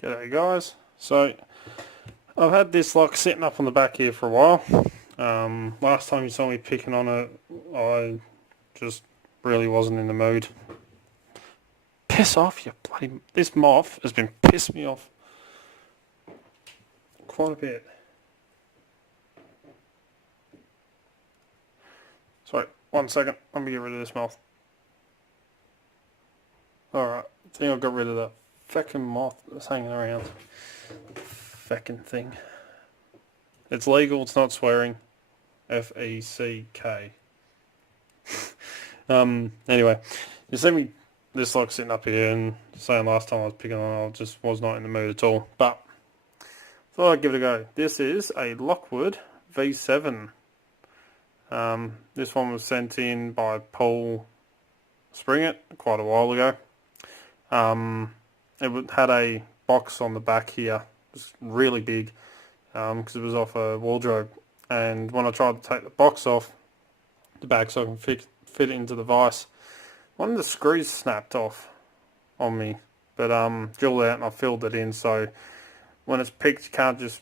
G'day guys. So I've had this lock sitting up on the back here for a while. Last time you saw me picking on it, I just really wasn't in the mood. Piss off, you bloody... This moth has been pissing me off quite a bit. Sorry, 1 second. Let me get rid of this moth. Alright, I think I got rid of that feckin' moth that's hanging around. Feckin' thing. It's legal, it's not swearing. F-E-C-K. Anyway, you see me, this lock sitting up here and saying last time I was picking on it, I just was not in the mood at all. But, thought I'd give it a go. This is a Lockwood V7. This one was sent in by Paul Springett quite a while ago. It had a box on the back here. It was really big because it was off a wardrobe. And when I tried to take the box off the back so I can fit it into the vise, one of the screws snapped off on me. But drilled out and I filled it in, so when it's picked you can't just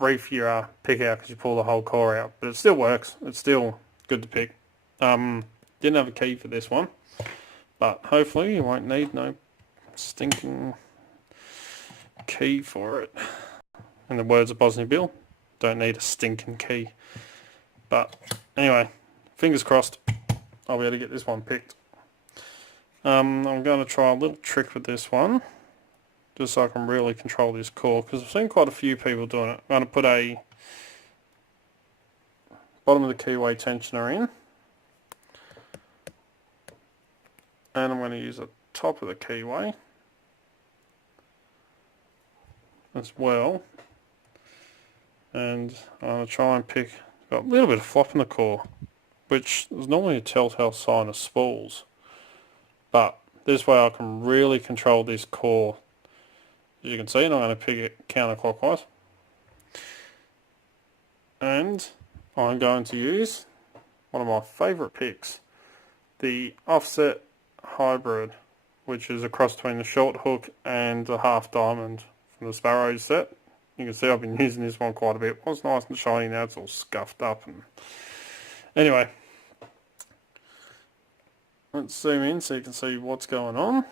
reef your pick out because you pull the whole core out. But it still works. It's still good to pick. Didn't have a key for this one, but hopefully you won't need no stinking key for it. In the words of Bosnia Bill, don't need a stinking key. But anyway, fingers crossed I'll be able to get this one picked. I'm going to try a little trick with this one just so I can really control this core, because I've seen quite a few people doing it. I'm going to put a bottom of the keyway tensioner in, and I'm going to use the top of the keyway as well, and I'm going to try and pick. Got a little bit of flop in the core, which is normally a telltale sign of spools, but this way I can really control this core. As you can see, and I'm going to pick it counterclockwise, and I'm going to use one of my favourite picks, the offset hybrid, which is a cross between the short hook and the half diamond from the Sparrows set. You can see I've been using this one quite a bit. It was nice and shiny, now it's all scuffed up. And anyway, let's zoom in so you can see what's going on.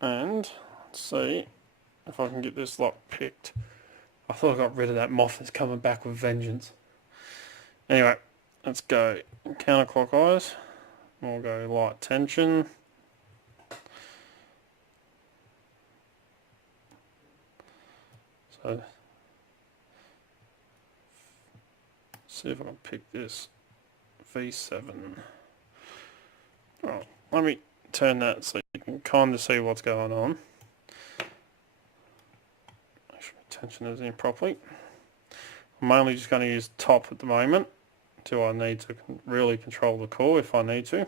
And let's see if I can get this lock picked. I thought I got rid of that moth that's coming back with vengeance. Anyway, let's go counterclockwise. We'll go light tension. So, see if I can pick this V7. Oh, let me turn that so you can kind of see what's going on. Make sure my tension is in properly. I'm mainly just going to use top at the moment until I need to really control the core if I need to.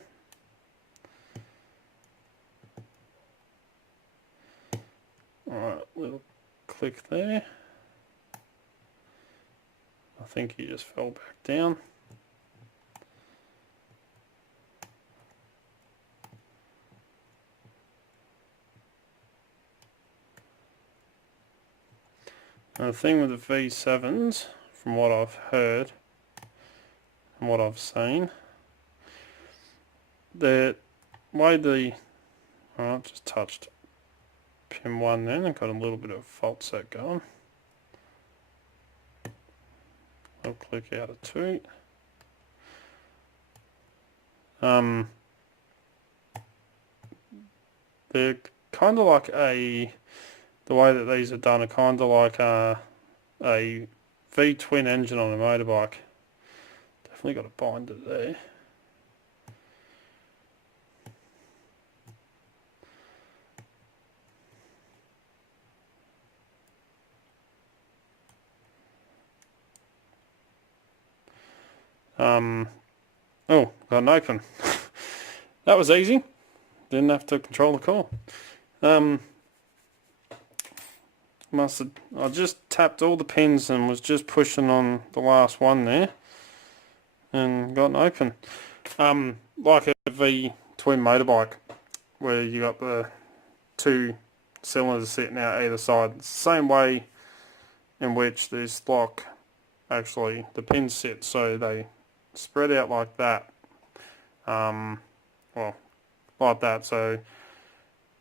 Alright, little click there. I think he just fell back down. Now the thing with the V7s, from what I've heard and what I've seen, the way just touched pin 1 then and got a little bit of fault set going. I'll click out of 2. They're kind of like the way that these are done are kind of like a V-twin engine on a motorbike. Definitely got to bind it there. Oh, got an open. That was easy. Didn't have to control the core. I just tapped all the pins and was just pushing on the last one there and got an open. Like a V twin motorbike where you got the two cylinders sitting out either side. It's the same way in which this lock, actually, the pins sit, so they spread out like that. Well, like that, so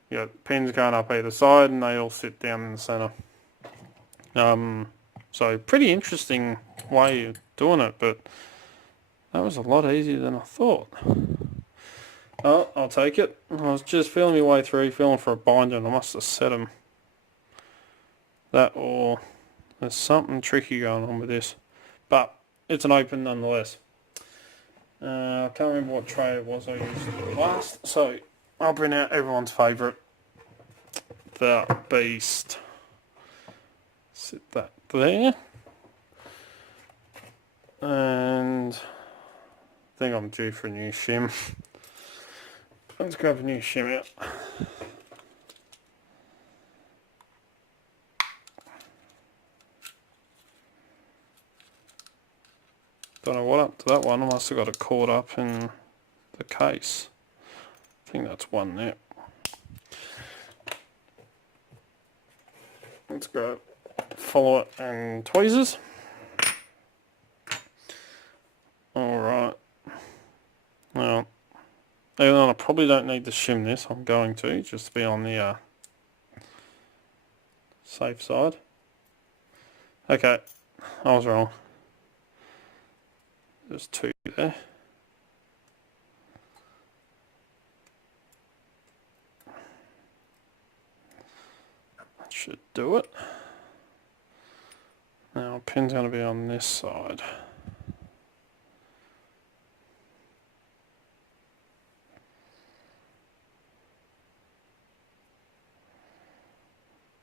you got pins going up either side and they all sit down in the centre. So pretty interesting way of doing it, but that was a lot easier than I thought. Oh, I'll take it. I was just feeling my way through, feeling for a binder, and I must have set them. That, or there's something tricky going on with this. But it's an open nonetheless. I can't remember what tray it was I used last, so I'll bring out everyone's favourite, the Beast. Sit that there. And I think I'm due for a new shim. Let's grab a new shim out. Don't know what up to that one. I must have got it caught up in the case. I think that's one there. Let's go follow it and tweezers. Alright. Well, even though I probably don't need to shim this, I'm going to, just to be on the safe side. Okay, I was wrong. There's two there. That should do it. Now, pin's going to be on this side.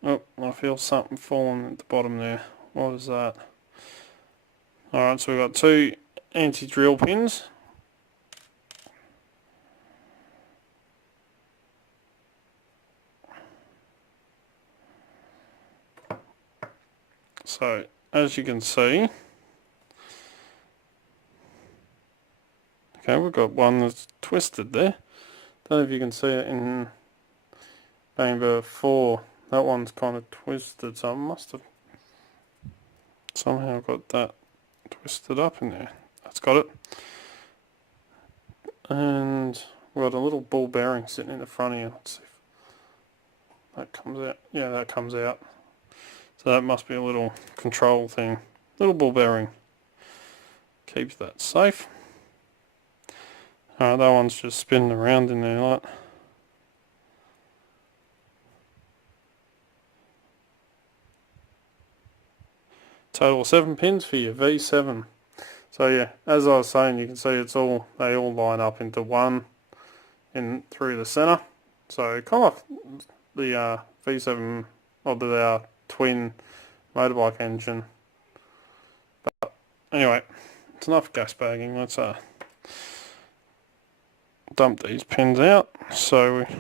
Oh, I feel something falling at the bottom there. What is that? Alright, so we've got two anti-drill pins. So, as you can see, okay, we've got one that's twisted there. Don't know if you can see it in chamber 4. That one's kind of twisted, so I must have somehow got that twisted up in there. That's got it. And we've got a little ball bearing sitting in the front here. Let's see if that comes out. Yeah, that comes out. So that must be a little control thing. Little ball bearing. Keeps that safe. Alright, that one's just spinning around in there like. Total 7 pins for your V7. So yeah, as I was saying, you can see they all line up into one in through the centre. So kind of the V7 or the twin motorbike engine. But anyway, it's enough gas bagging. Let's dump these pins out. So we've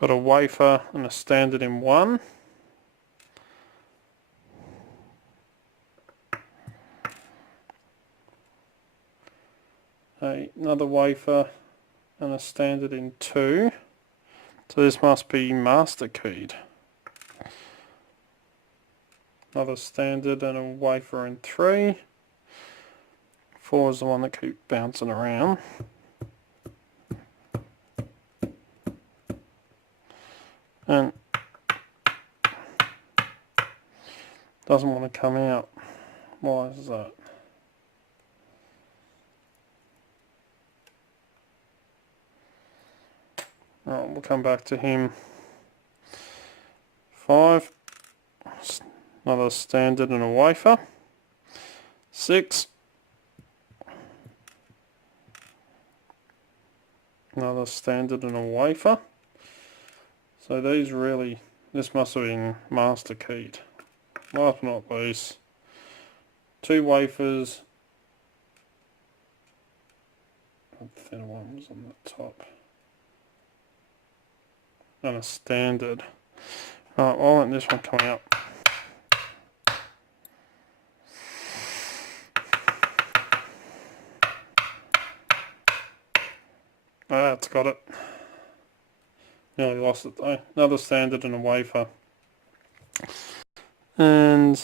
got a wafer and a standard in one. Another wafer and a standard in 2. So this must be master keyed. Another standard and a wafer in 3. 4 is the one that keeps bouncing around. And doesn't want to come out. Why is that? Alright, we'll come back to him. 5. Another standard and a wafer. 6. Another standard and a wafer. So these really, this must have been master keyed. Last but not least, 2 wafers. The thinner one was on the top. And a standard. Alright, well, I'll let this one come out. That's got it. Nearly lost it though. Another standard and a wafer. And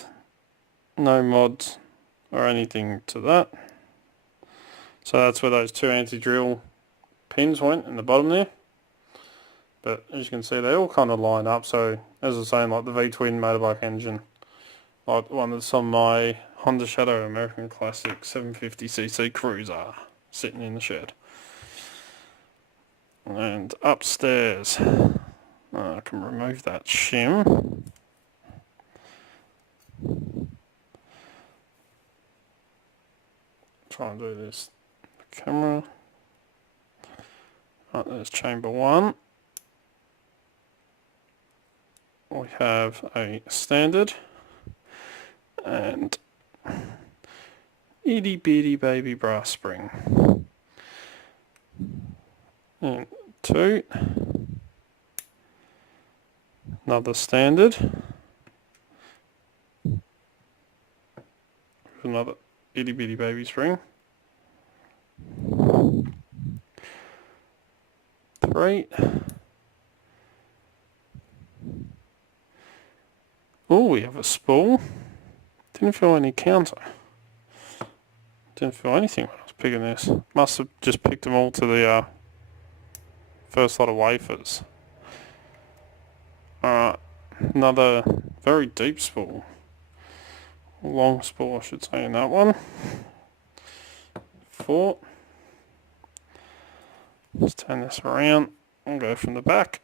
no mods or anything to that. So that's where those two anti-drill pins went in the bottom there. But as you can see, they all kind of line up. So as I was saying, like the V-twin motorbike engine, like the one that's on my Honda Shadow American Classic 750cc Cruiser, sitting in the shed. And upstairs, I can remove that shim. Try and do this. Camera. Right, there's chamber 1. We have a standard and itty bitty baby brass spring. And 2. Another standard. Another itty bitty baby spring. 3. Oh, we have a spool. Didn't feel any counter. Didn't feel anything when I was picking this. Must have just picked them all to the first lot of wafers. Alright, another very deep spool. Long spool, I should say, in that one. 4. Let's turn this around and go from the back.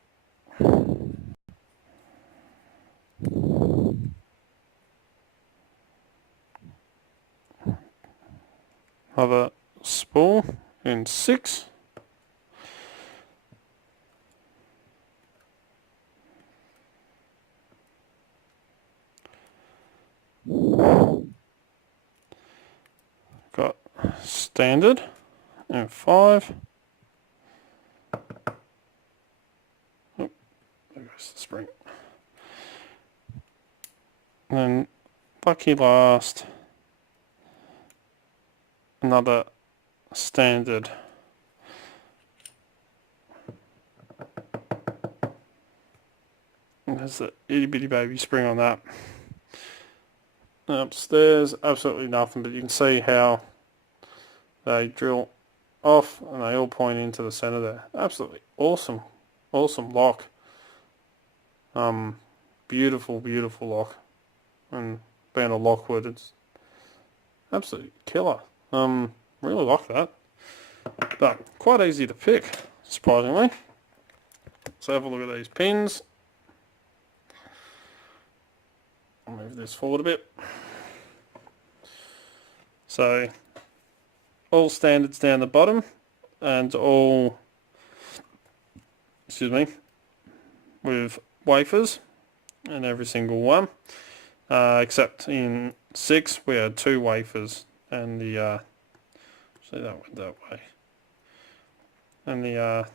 Another spool in 6. Got standard in 5. Oh, there goes the spring. And then lucky last, another standard. And there's the itty bitty baby spring on that. And upstairs, absolutely nothing, but you can see how they drill off and they all point into the center there. Absolutely awesome, awesome lock. Beautiful, beautiful lock. And being a Lockwood, it's absolutely killer. Really like that. But quite easy to pick, surprisingly. So have a look at these pins. I'll move this forward a bit. So all standards down the bottom and all, excuse me, with wafers in every single one. Except in 6 we had 2 wafers and the see that went that way, and the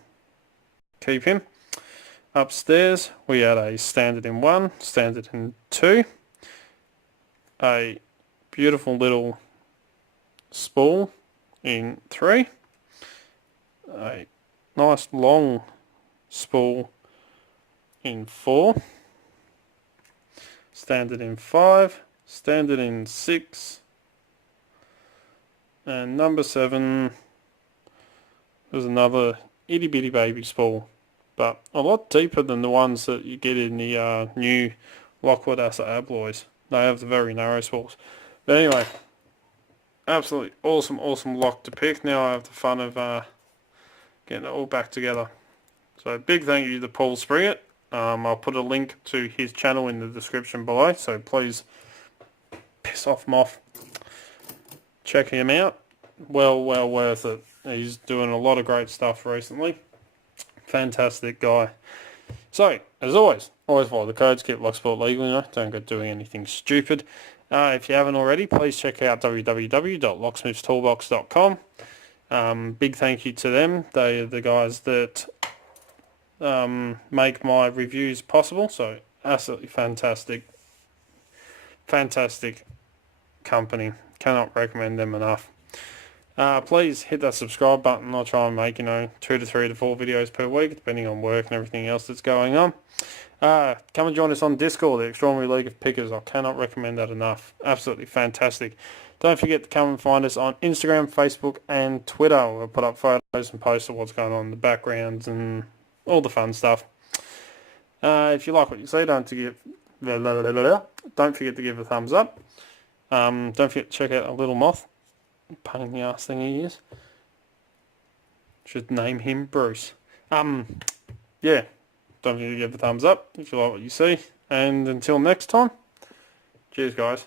key pin. Upstairs we had a standard in 1, standard in 2, a beautiful little spool in 3, a nice long spool in 4, standard in 5, standard in 6, and number 7 was another itty bitty baby spool, but a lot deeper than the ones that you get in the new Lockwood Asa Abloys. They have the very narrow spools. But anyway, absolutely awesome, awesome lock to pick. Now I have the fun of getting it all back together. So big thank you to Paul Springett. I'll put a link to his channel in the description below, so please piss off Moff. Check him out. Well worth it. He's doing a lot of great stuff recently. Fantastic guy. So, as always follow the codes, keep Locksport legal, you know, don't go doing anything stupid. If you haven't already, please check out www.locksmithstoolbox.com. Big thank you to them. They are the guys that make my reviews possible, so absolutely fantastic company. Cannot recommend them enough. Please hit that subscribe button. I'll try and make, 2 to 3 to 4 videos per week, depending on work and everything else that's going on. Come and join us on Discord, the Extraordinary League of Pickers. I cannot recommend that enough. Absolutely fantastic. Don't forget to come and find us on Instagram, Facebook and Twitter. We'll put up photos and posts of what's going on in the backgrounds and all the fun stuff. If you like what you see, don't forget to give a thumbs up. Don't forget to check out a little moth. Pain in the ass thing he is. Should name him Bruce. Yeah. Don't forget to give a thumbs up if you like what you see. And until next time, cheers guys.